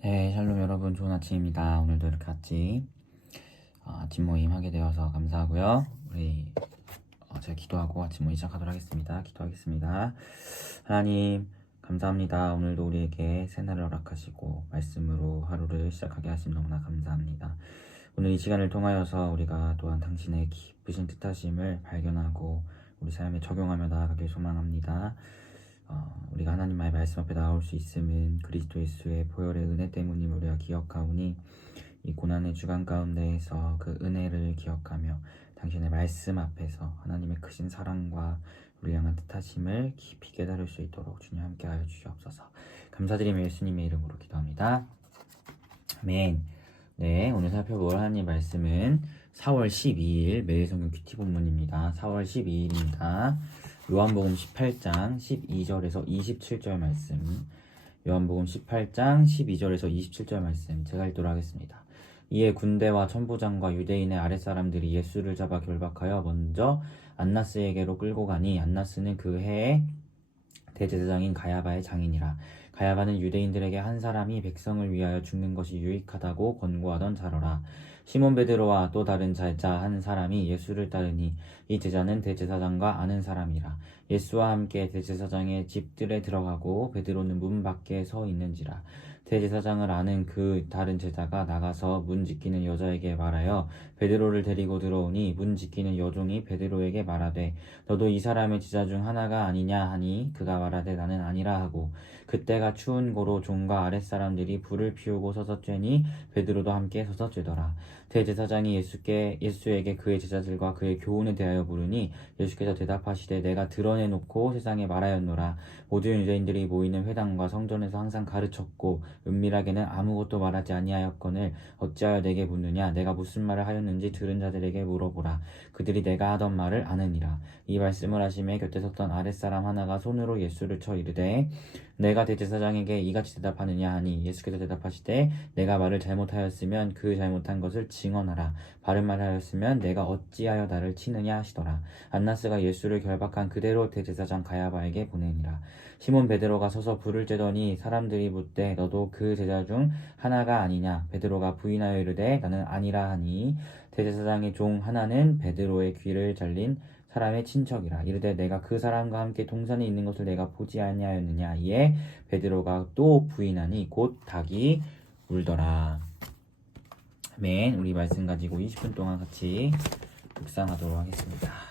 네, 샬롬 여러분, 좋은 아침입니다. 오늘도 이렇게 같이 아침 모임 하게 되어서 감사하고요. 우리 제가 기도하고 아침 모임 시작하도록 하겠습니다. 기도하겠습니다. 하나님, 감사합니다. 오늘도 우리에게 새날을 허락하시고 말씀으로 하루를 시작하게 하심 너무나 감사합니다. 오늘 이 시간을 통하여서 우리가 또한 당신의 깊으신 뜻하심을 발견하고 우리 삶에 적용하며 나아가길 소망합니다. 우리가 하나님의 말씀 앞에 나올 수 있음은 그리스도 예수의 보혈의 은혜 때문임 우리가 기억하오니 이 고난의 주간 가운데에서 그 은혜를 기억하며 당신의 말씀 앞에서 하나님의 크신 사랑과 우리 향한 뜻하심을 깊이 깨달을 수 있도록 주님 함께하여 주시옵소서. 감사드리며 예수님의 이름으로 기도합니다. 아멘. 네, 오늘 살펴볼 하나님 말씀은 4월 12일 매일 성경 큐티 본문입니다. 4월 12일입니다. 요한복음 18장 12절에서 27절 말씀. 요한복음 18장 12절에서 27절 말씀 제가 읽도록 하겠습니다. 이에 군대와 천부장과 유대인의 아랫사람들이 예수를 잡아 결박하여 먼저 안나스에게로 끌고 가니 안나스는 그 해에 대제사장인 가야바의 장인이라. 가야바는 유대인들에게 한 사람이 백성을 위하여 죽는 것이 유익하다고 권고하던 자로라. 시몬 베드로와 또 다른 제자 한 사람이 예수를 따르니 이 제자는 대제사장과 아는 사람이라. 예수와 함께 대제사장의 집들에 들어가고 베드로는 문 밖에 서 있는지라. 대제사장을 아는 그 다른 제자가 나가서 문 지키는 여자에게 말하여 베드로를 데리고 들어오니 문 지키는 여종이 베드로에게 말하되 너도 이 사람의 제자 중 하나가 아니냐 하니 그가 말하되 나는 아니라 하고 그때가 추운 고로 종과 아랫사람들이 불을 피우고 서서 쬐니 베드로도 함께 서서 쬐더라. 대제사장이 예수에게 그의 제자들과 그의 교훈에 대하여 물으니 예수께서 대답하시되 내가 드러내놓고 세상에 말하였노라. 모든 유대인들이 모이는 회당과 성전에서 항상 가르쳤고 은밀하게는 아무것도 말하지 아니하였거늘 어찌하여 내게 묻느냐. 내가 무슨 말을 하였는지 들은 자들에게 물어보라. 그들이 내가 하던 말을 아느니라. 이 말씀을 하시매 곁에 섰던 아랫사람 하나가 손으로 예수를 쳐 이르되 내가 대제사장에게 이같이 대답하느냐 하니 예수께서 대답하시되 내가 말을 잘못하였으면 그 잘못한 것을 증언하라. 바른 말을 하였으면 내가 어찌하여 나를 치느냐 하시더라. 안나스가 예수를 결박한 그대로 대제사장 가야바에게 보내니라. 시몬 베드로가 서서 불을 쬐더니 사람들이 묻되 너도 그 제자 중 하나가 아니냐. 베드로가 부인하여 이르되 나는 아니라 하니 대제사장의 종 하나는 베드로의 귀를 잘린 사람의 친척이라. 이르되 내가 그 사람과 함께 동산에 있는 것을 내가 보지 아니하였느냐. 이에 베드로가 또 부인하니 곧 닭이 울더라. 아멘. 우리 말씀 가지고 20분 동안 같이 묵상하도록 하겠습니다.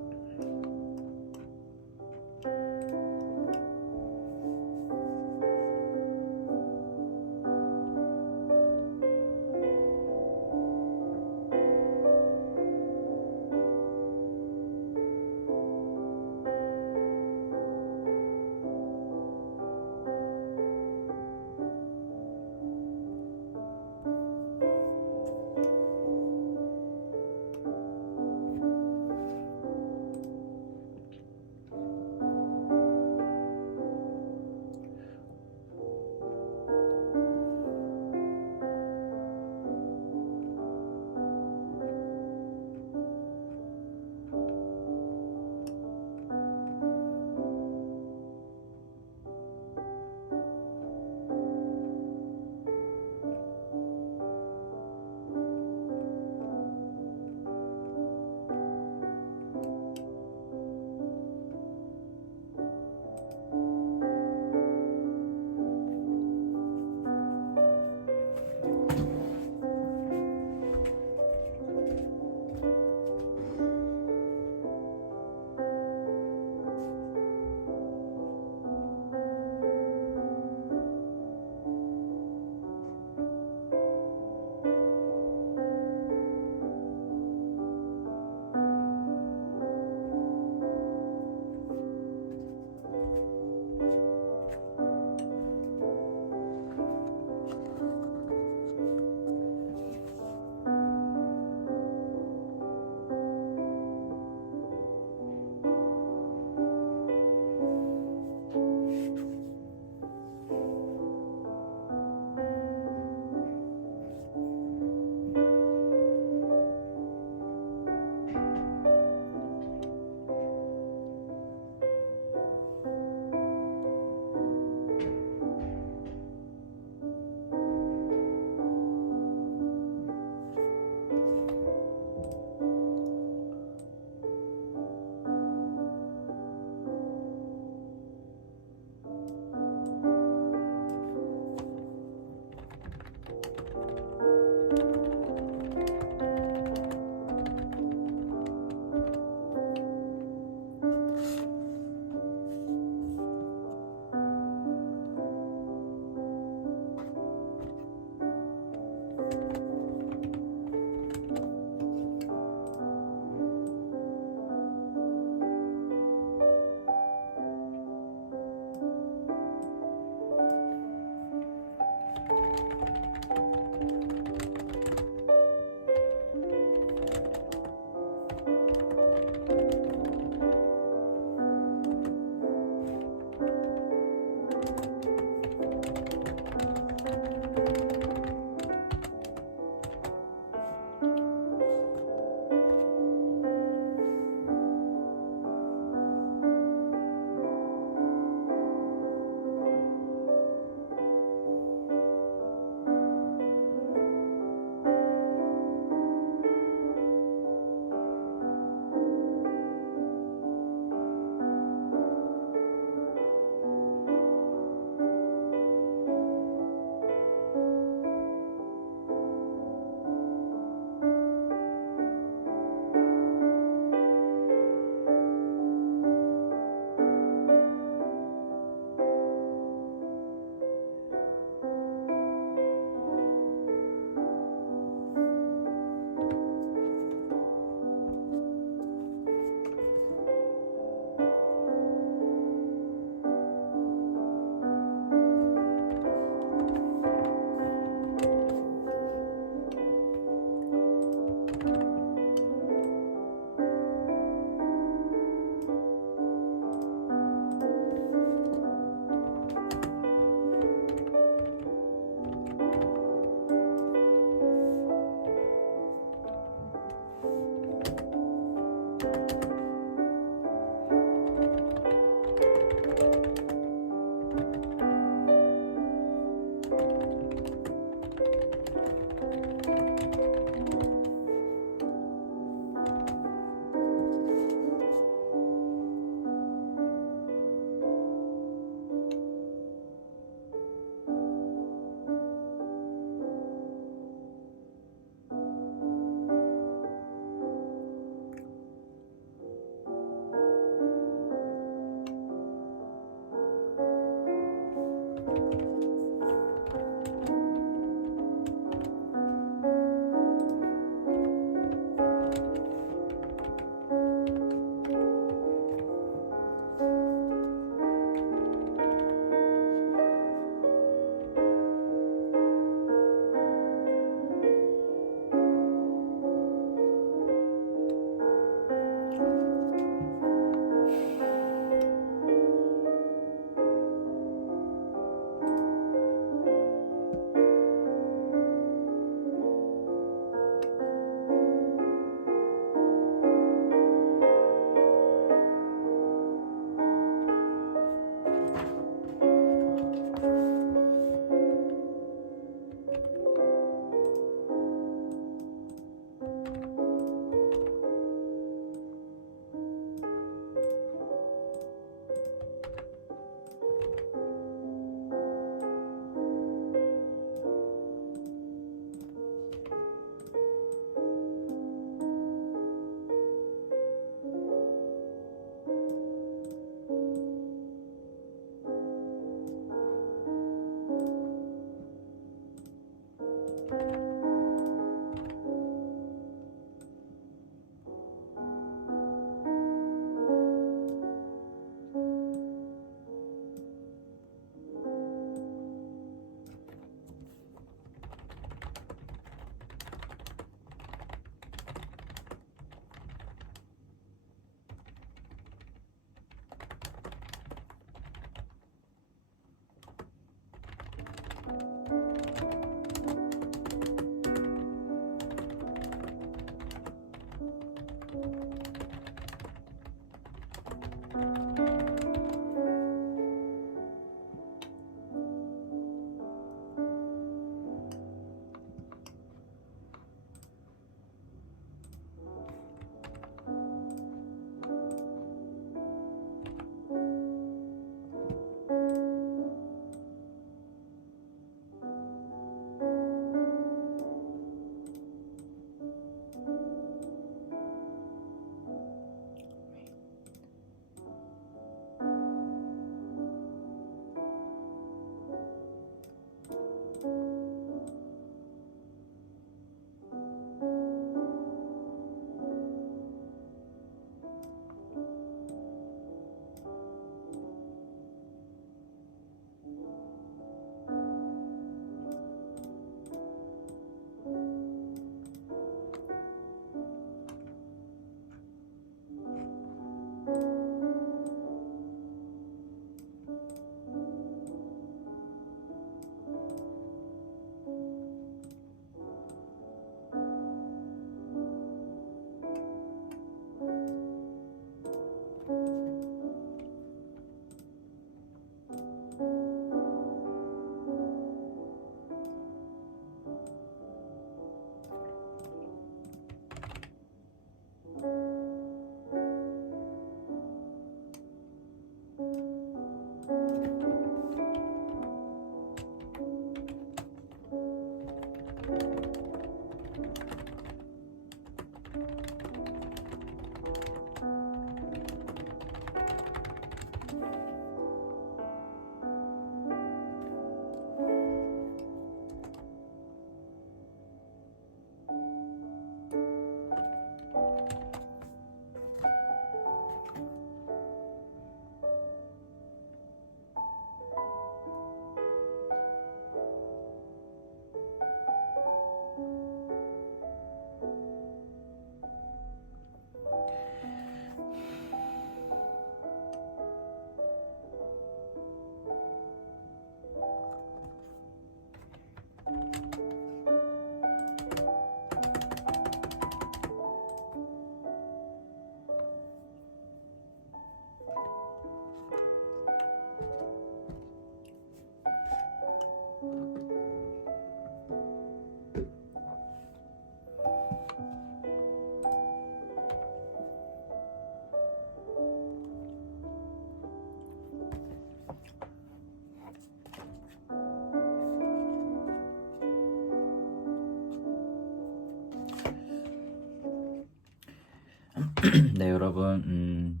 네, 여러분,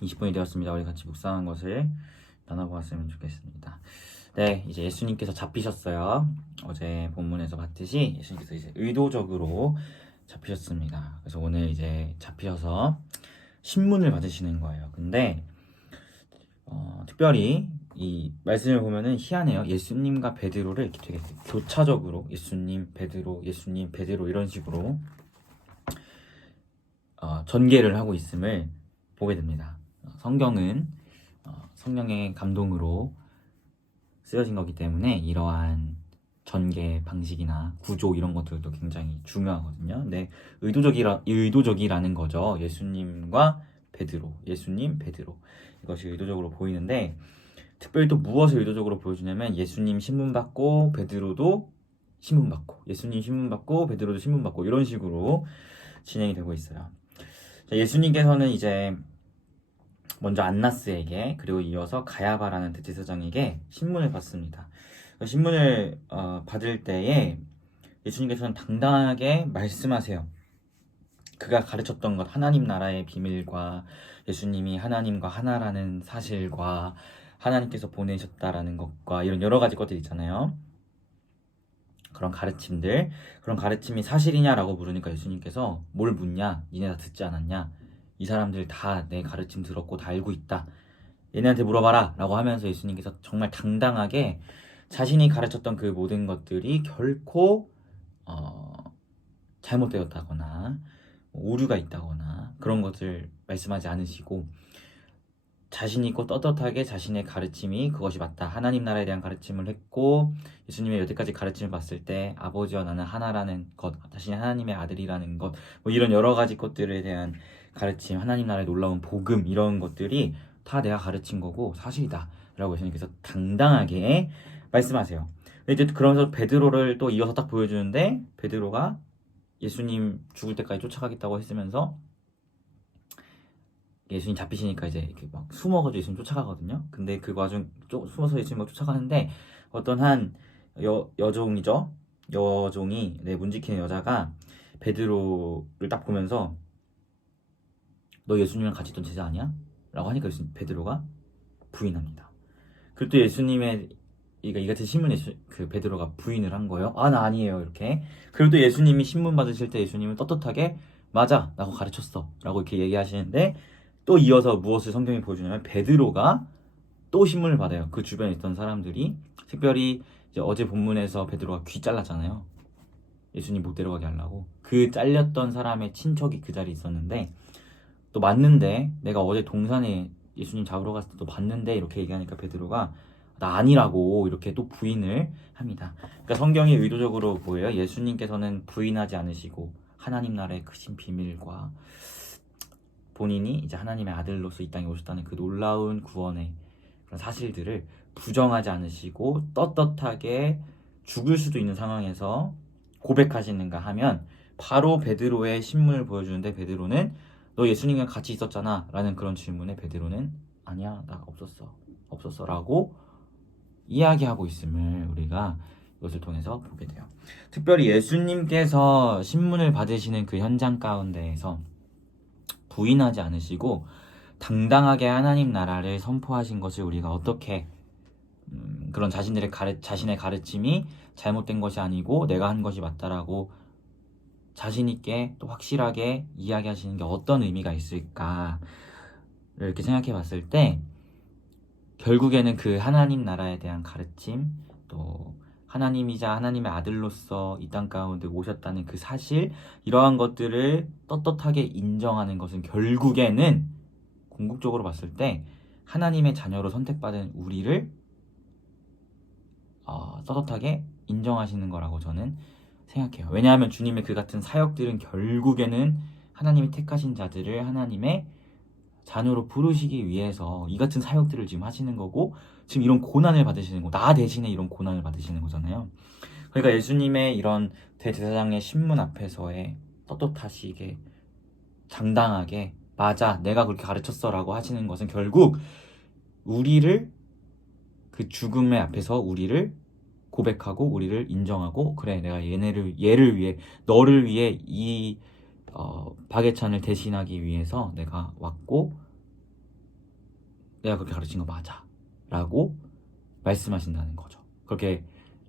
20분이 되었습니다. 우리 같이 묵상한 것을 나눠보았으면 좋겠습니다. 네, 이제 예수님께서 잡히셨어요. 어제 본문에서 봤듯이 예수님께서 이제 의도적으로 잡히셨습니다. 그래서 오늘 이제 잡히셔서 신문을 받으시는 거예요. 근데 특별히 이 말씀을 보면은 희한해요. 예수님과 베드로를 이렇게 되게 교차적으로 예수님, 베드로 이런 식으로 전개를 하고 있음을 보게 됩니다. 성경은 성령의 감동으로 쓰여진 거기 때문에 이러한 전개 방식이나 구조 이런 것들도 굉장히 중요하거든요. 근데 의도적이라는 거죠. 예수님과 베드로, 예수님, 베드로 이것이 의도적으로 보이는데 특별히 또 무엇을 의도적으로 보여주냐면 예수님 신문받고 베드로도 신문받고 예수님 신문받고 베드로도 신문받고 이런 식으로 진행이 되고 있어요. 예수님께서는 이제 먼저 안나스에게 그리고 이어서 가야바라는 대제사장에게 신문을 받습니다. 신문을 받을 때에 예수님께서는 당당하게 말씀하세요. 그가 가르쳤던 것 하나님 나라의 비밀과 예수님이 하나님과 하나라는 사실과 하나님께서 보내셨다라는 것과 이런 여러 가지 것들 있잖아요. 그런 가르침이 사실이냐라고 물으니까 예수님께서 뭘 묻냐? 니네 다 듣지 않았냐? 이 사람들 다 내 가르침 들었고 다 알고 있다. 얘네한테 물어봐라 라고 하면서 예수님께서 정말 당당하게 자신이 가르쳤던 그 모든 것들이 결코 잘못되었다거나 오류가 있다거나 그런 것을 말씀하지 않으시고 자신 있고 떳떳하게 자신의 가르침이 그것이 맞다. 하나님 나라에 대한 가르침을 했고 예수님의 여태까지 가르침을 봤을 때 아버지와 나는 하나라는 것, 자신이 하나님의 아들이라는 것, 뭐 이런 여러 가지 것들에 대한 가르침, 하나님 나라의 놀라운 복음 이런 것들이 다 내가 가르친 거고 사실이다. 라고 예수님께서 당당하게 말씀하세요. 이제 그러면서 베드로를 또 이어서 딱 보여주는데 베드로가 예수님 죽을 때까지 쫓아가겠다고 했으면서 예수님 잡히시니까 이제 이렇게 막 숨어가지고 예수님 쫓아가거든요. 근데 그 과정 숨어서 예수님 막 쫓아가는데 어떤 한 여종이죠. 여종이 문지키는 여자가 베드로를 딱 보면서 너 예수님이랑 같이 있던 제자 아니야? 라고 하니까 베드로가 부인합니다. 그리고 또 예수님의 이 같은 신문에 그 베드로가 부인을 한 거예요. 아, 나 아니에요. 이렇게. 그리고 또 예수님이 신문 받으실 때 예수님은 떳떳하게 맞아, 나고 가르쳤어. 라고 이렇게 얘기하시는데 또 이어서 무엇을 성경이 보여주냐면 베드로가 또 신문을 받아요. 그 주변에 있던 사람들이 특별히 이제 어제 본문에서 베드로가 귀 잘랐잖아요. 예수님 못 데려가게 하려고. 그 잘렸던 사람의 친척이 그 자리에 있었는데 또 맞는데 내가 어제 동산에 예수님 잡으러 갔을 때 또 봤는데 이렇게 얘기하니까 베드로가 나 아니라고 이렇게 또 부인을 합니다. 그러니까 성경이 의도적으로 보여요. 예수님께서는 부인하지 않으시고 하나님 나라의 크신 비밀과 본인이 이제 하나님의 아들로서 이 땅에 오셨다는 그 놀라운 구원의 그런 사실들을 부정하지 않으시고 떳떳하게 죽을 수도 있는 상황에서 고백하시는가 하면 바로 베드로의 신문을 보여주는데 베드로는 너 예수님과 같이 있었잖아 라는 그런 질문에 베드로는 아니야 나 없었어 라고 이야기하고 있음을 우리가 이것을 통해서 보게 돼요. 특별히 예수님께서 신문을 받으시는 그 현장 가운데에서 부인하지 않으시고 당당하게 하나님 나라를 선포하신 것을 우리가 어떻게 그런 자신의 가르침이 잘못된 것이 아니고 내가 한 것이 맞다라고 자신 있게 또 확실하게 이야기하시는 게 어떤 의미가 있을까 이렇게 생각해 봤을 때 결국에는 그 하나님 나라에 대한 가르침 또 하나님이자 하나님의 아들로서 이 땅 가운데 오셨다는 그 사실 이러한 것들을 떳떳하게 인정하는 것은 결국에는 궁극적으로 봤을 때 하나님의 자녀로 선택받은 우리를 떳떳하게 인정하시는 거라고 저는 생각해요. 왜냐하면 주님의 그 같은 사역들은 결국에는 하나님이 택하신 자들을 하나님의 자녀로 부르시기 위해서 이 같은 사역들을 지금 하시는 거고 지금 이런 고난을 받으시는 거, 나 대신에 이런 고난을 받으시는 거잖아요. 그러니까 예수님의 이런 대제사장의 신문 앞에서의 떳떳하시게 당당하게 맞아 내가 그렇게 가르쳤어 라고 하시는 것은 결국 우리를 그 죽음의 앞에서 우리를 고백하고 우리를 인정하고 그래 내가 얘를 위해 너를 위해 이 박해찬을 대신하기 위해서 내가 왔고 내가 그렇게 가르친 거 맞아 라고 말씀하신다는 거죠. 그렇게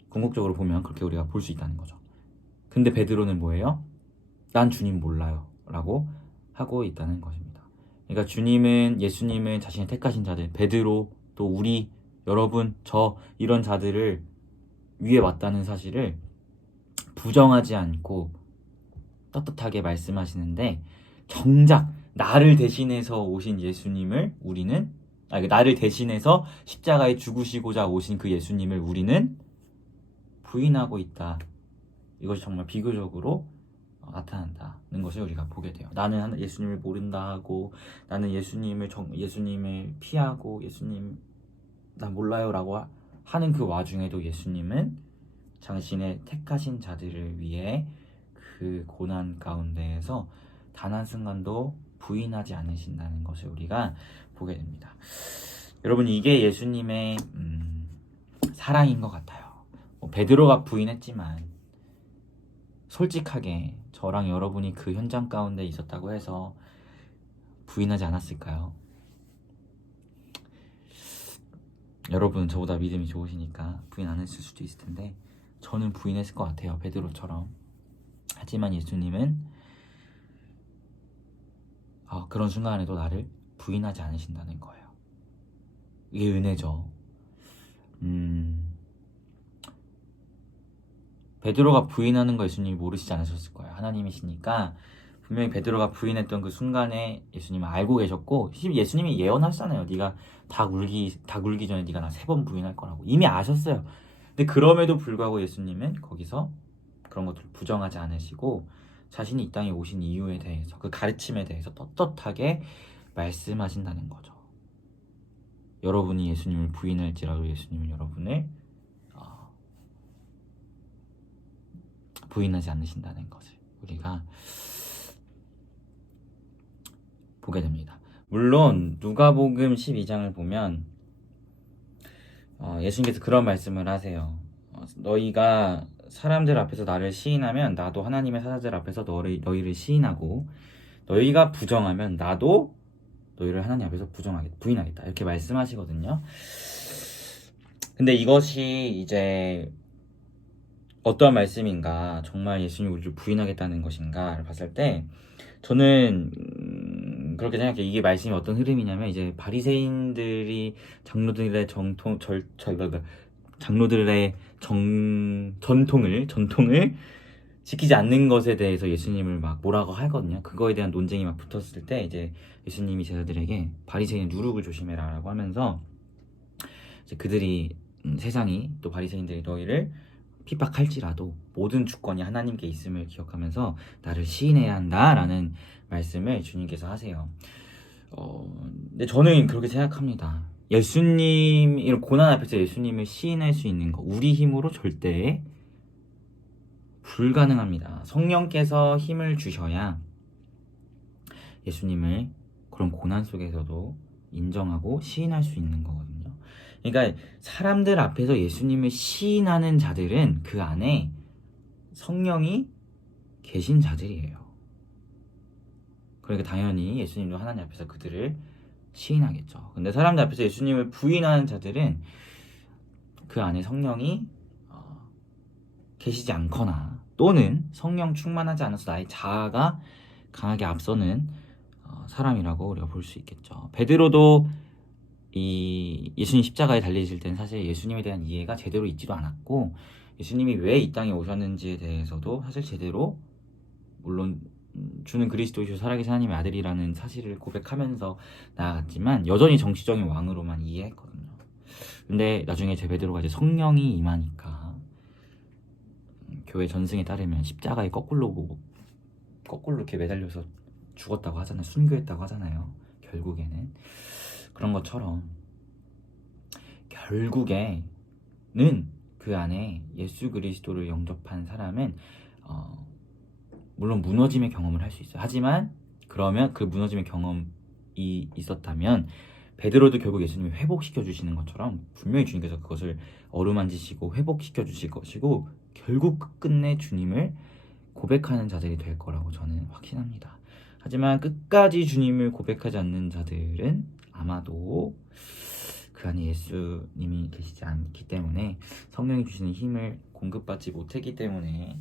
궁극적으로 보면 그렇게 우리가 볼 수 있다는 거죠. 근데 베드로는 뭐예요? 난 주님 몰라요 라고 하고 있다는 것입니다. 그러니까 예수님은 자신의 택하신 자들, 베드로, 또 우리, 여러분, 저 이런 자들을 위해 왔다는 사실을 부정하지 않고 떳떳하게 말씀하시는데, 정작 나를 대신해서 오신 예수님을 나를 대신해서 십자가에 죽으시고자 오신 그 예수님을 우리는 부인하고 있다. 이것이 정말 비교적으로 나타난다는 것을 우리가 보게 돼요. 나는 예수님을 모른다 하고, 나는 예수님을 피하고, 예수님 나 몰라요 라고 하는 그 와중에도 예수님은 당신의 택하신 자들을 위해 그 고난 가운데에서 단 한순간도 부인하지 않으신다는 것을 우리가 보게 됩니다. 여러분, 이게 예수님의 사랑인 것 같아요. 베드로가 부인했지만 솔직하게 저랑 여러분이 그 현장 가운데 있었다고 해서 부인하지 않았을까요? 여러분은 저보다 믿음이 좋으시니까 부인 안 했을 수도 있을 텐데 저는 부인했을 것 같아요. 베드로처럼. 하지만 예수님은 그런 순간에도 나를 부인하지 않으신다는 거예요. 이게 은혜죠. 베드로가 부인하는 거 예수님이 모르시지 않으셨을 거예요. 하나님이시니까 분명히 베드로가 부인했던 그 순간에 예수님은 알고 계셨고, 예수님이 예언하셨잖아요. 네가 닭 울기 전에 네가 나 3번 부인할 거라고 이미 아셨어요. 근데 그럼에도 불구하고 예수님은 거기서 그런 것들을 부정하지 않으시고 자신이 이 땅에 오신 이유에 대해서, 그 가르침에 대해서 떳떳하게 말씀하신다는 거죠. 여러분이 예수님을 부인할지라도 예수님은 여러분을 부인하지 않으신다는 것을 우리가 보게 됩니다. 물론 누가복음 12장을 보면 예수님께서 그런 말씀을 하세요. 너희가 사람들 앞에서 나를 시인하면 나도 하나님의 사자들 앞에서 너희를 시인하고, 너희가 부정하면 나도 너희를 하나님 앞에서 부인하겠다, 이렇게 말씀하시거든요. 근데 이것이 이제 어떠한 말씀인가, 정말 예수님이 우리를 부인하겠다는 것인가를 봤을 때 저는 그렇게 생각해요. 이게 말씀이 어떤 흐름이냐면, 이제 바리새인들이 장로들의 전통을 지키지 않는 것에 대해서 예수님을 막 뭐라고 하거든요. 그거에 대한 논쟁이 막 붙었을 때 이제 예수님이 제자들에게 바리새인 누룩을 조심해라라고 하면서, 이제 그들이 세상이 또 바리새인들이 너희를 핍박할지라도 모든 주권이 하나님께 있음을 기억하면서 나를 시인해야 한다라는 말씀을 주님께서 하세요. 근데 저는 그렇게 생각합니다. 이런 고난 앞에서 예수님을 시인할 수 있는 거, 우리 힘으로 절대 불가능합니다. 성령께서 힘을 주셔야 예수님을 그런 고난 속에서도 인정하고 시인할 수 있는 거거든요. 그러니까 사람들 앞에서 예수님을 시인하는 자들은 그 안에 성령이 계신 자들이에요. 그러니까 당연히 예수님도 하나님 앞에서 그들을 시인하겠죠. 근데 사람들 앞에서 예수님을 부인하는 자들은 그 안에 성령이 계시지 않거나, 또는 성령 충만하지 않아서 나의 자아가 강하게 앞서는 사람이라고 우리가 볼 수 있겠죠. 베드로도 이 예수님 십자가에 달리실 때는 사실 예수님에 대한 이해가 제대로 있지도 않았고, 예수님이 왜 이 땅에 오셨는지에 대해서도 사실 제대로, 물론 주는 그리스도이시오 살아계신 하나님의 아들이라는 사실을 고백하면서 나아갔지만 여전히 정치적인 왕으로만 이해했거든요. 근데 나중에 제 베드로가 이제 성령이 임하니까, 교회 전승에 따르면 십자가에 거꾸로 이렇게 매달려서 죽었다고 하잖아요. 순교했다고 하잖아요. 결국에는 그런 것처럼 결국에는 그 안에 예수 그리스도를 영접한 사람은 물론 무너짐의 경험을 할 수 있어요. 하지만 그러면 그 무너짐의 경험이 있었다면 베드로도 결국 예수님이 회복시켜 주시는 것처럼 분명히 주님께서 그것을 어루만지시고 회복시켜 주실 것이고, 결국 끝내 주님을 고백하는 자들이 될 거라고 저는 확신합니다. 하지만 끝까지 주님을 고백하지 않는 자들은 아마도 그 안에 예수님이 계시지 않기 때문에, 성령이 주시는 힘을 공급받지 못했기 때문에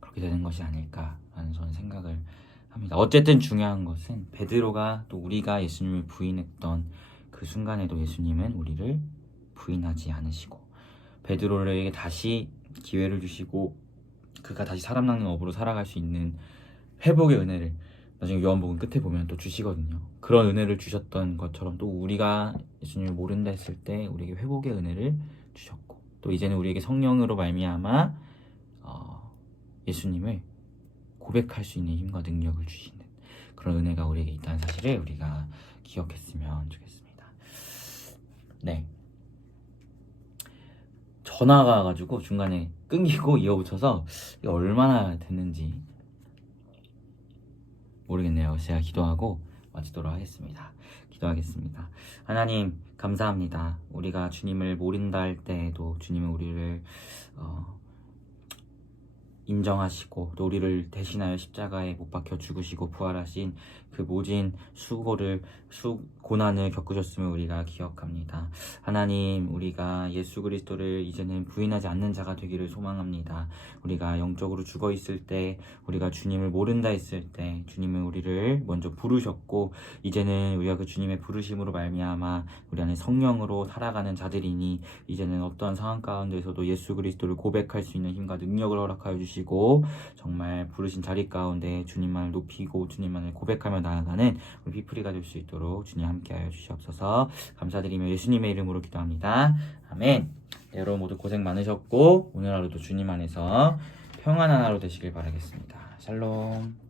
그렇게 되는 것이 아닐까라는 저는 생각을 합니다. 어쨌든 중요한 것은 베드로가 또 우리가 예수님을 부인했던 그 순간에도 예수님은 우리를 부인하지 않으시고 베드로에게 다시 기회를 주시고 그가 다시 사람 낚는 업으로 살아갈 수 있는 회복의 은혜를 나중에 요한복음 끝에 보면 또 주시거든요. 그런 은혜를 주셨던 것처럼 또 우리가 예수님을 모른다 했을 때 우리에게 회복의 은혜를 주셨고, 또 이제는 우리에게 성령으로 말미암아 예수님을 고백할 수 있는 힘과 능력을 주시는 그런 은혜가 우리에게 있다는 사실을 우리가 기억했으면 좋겠습니다. 네, 전화가 와가지고 중간에 끊기고 이어붙여서 이게 얼마나 됐는지 모르겠네요. 제가 기도하고 마치도록 하겠습니다. 기도하겠습니다. 하나님 감사합니다. 우리가 주님을 모른다 할 때에도 주님은 우리를 인정하시고 또 우리를 대신하여 십자가에 못 박혀 죽으시고 부활하신 그 모진 고난을 겪으셨음을 우리가 기억합니다. 하나님, 우리가 예수 그리스도를 이제는 부인하지 않는 자가 되기를 소망합니다. 우리가 영적으로 죽어 있을 때, 우리가 주님을 모른다 했을 때 주님은 우리를 먼저 부르셨고 이제는 우리가 그 주님의 부르심으로 말미암아 우리 안에 성령으로 살아가는 자들이니 이제는 어떠한 상황 가운데서도 예수 그리스도를 고백할 수 있는 힘과 능력을 허락하여 주시고 정말 부르신 자리 가운데 주님만을 높이고 주님만을 고백하며 나아가는 우리 피프리가 될 수 있도록 주님 함께하여 주시옵소서. 감사드리며 예수님의 이름으로 기도합니다. 아멘. 네, 여러분 모두 고생 많으셨고 오늘 하루도 주님 안에서 평안한 하루 되시길 바라겠습니다. 샬롬.